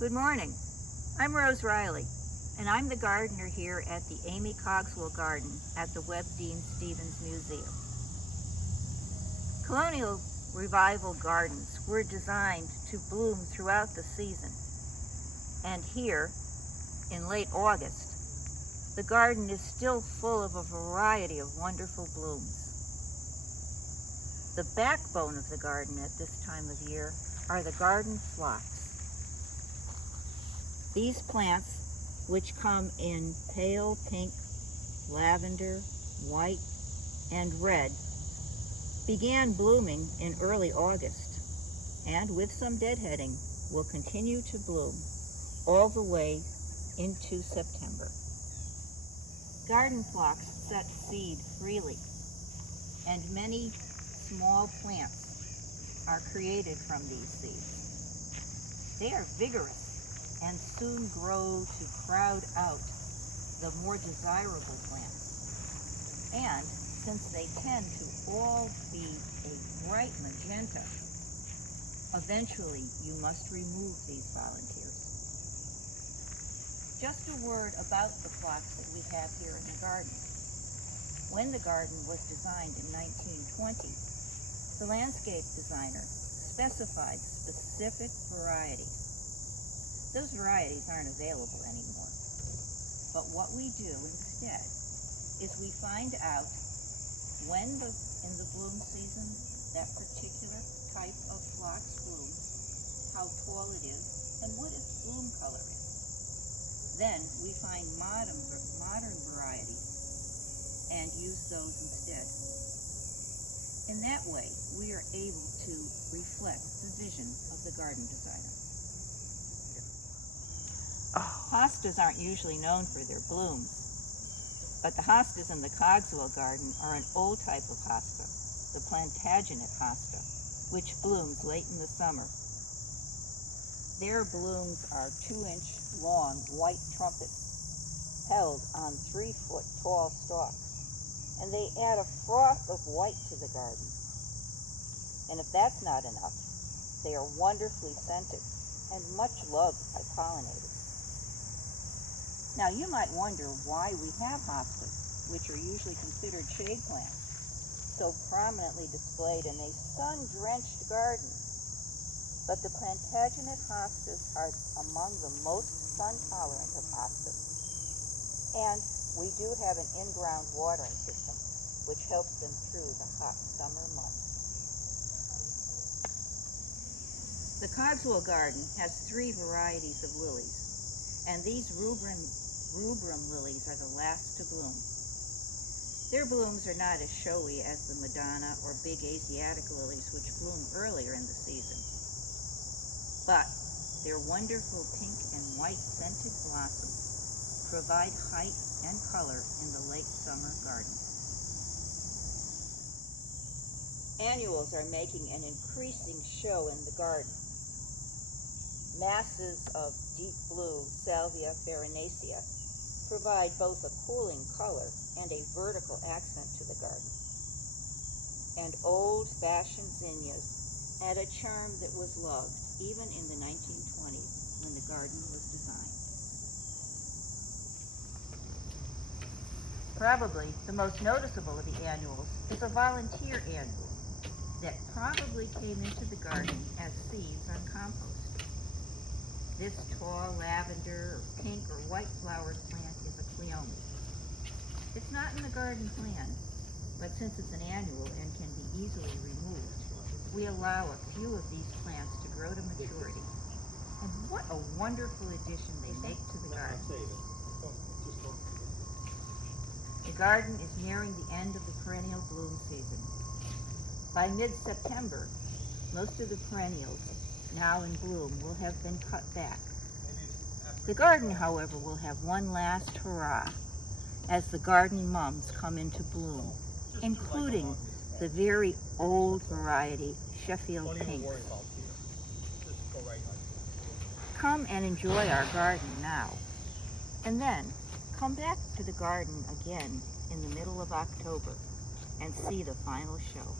Good morning. I'm Rose Riley, and I'm the gardener here at the Amy Cogswell Garden at the Webb Dean Stevens Museum. Colonial revival gardens were designed to bloom throughout the season, and here, in late August, the garden is still full of a variety of wonderful blooms. The backbone of the garden at this time of year are the garden phlox. These plants, which come in pale pink, lavender, white, and red, began blooming in early August, and with some deadheading, will continue to bloom all the way into September. Garden phlox set seed freely, and many small plants are created from these seeds. They are vigorous and soon grow to crowd out the more desirable plants. And since they tend to all be a bright magenta, eventually you must remove these volunteers. Just a word about the phlox that we have here in the garden. When the garden was designed in 1920, the landscape designer specified specific varieties. Those varieties aren't available anymore. But what we do instead is we find out when in the bloom season that particular type of phlox blooms, how tall it is, and what its bloom color is. Then we find modern varieties and use those instead. In that way, we are able to reflect the vision of the garden designer. Hostas aren't usually known for their blooms, but the hostas in the Cogswell garden are an old type of hosta, the Plantagenet hosta, which blooms late in the summer. Their blooms are 2-inch long white trumpets held on 3-foot tall stalks, and they add a froth of white to the garden. And if that's not enough, they are wonderfully scented and much loved by pollinators. Now you might wonder why we have hostas, which are usually considered shade plants, so prominently displayed in a sun-drenched garden. But the Plantagenet hostas are among the most sun-tolerant of hostas. And we do have an in-ground watering system, which helps them through the hot summer months. The Cogswell garden has 3 varieties of lilies, and these rubrum lilies are the last to bloom. Their blooms are not as showy as the Madonna or big Asiatic lilies, which bloom earlier in the season. But their wonderful pink and white scented blossoms provide height and color in the late summer garden. Annuals are making an increasing show in the garden. Masses of deep blue Salvia farinacea provide both a cooling color and a vertical accent to the garden. And old-fashioned zinnias add a charm that was loved even in the 1920s when the garden was designed. Probably the most noticeable of the annuals is a volunteer annual that probably came into the garden as seeds on compost. This tall lavender, or pink, or white flowered plant is a cleomes. It's not in the garden plan, but since it's an annual and can be easily removed, we allow a few of these plants to grow to maturity. And what a wonderful addition they make to the garden. The garden is nearing the end of the perennial bloom season. By mid-September, most of the perennials now in bloom will have been cut back. The garden, however, will have one last hurrah as the garden mums come into bloom, including the very old variety Sheffield Pink. Come and enjoy our garden now, and then come back to the garden again in the middle of October and see the final show.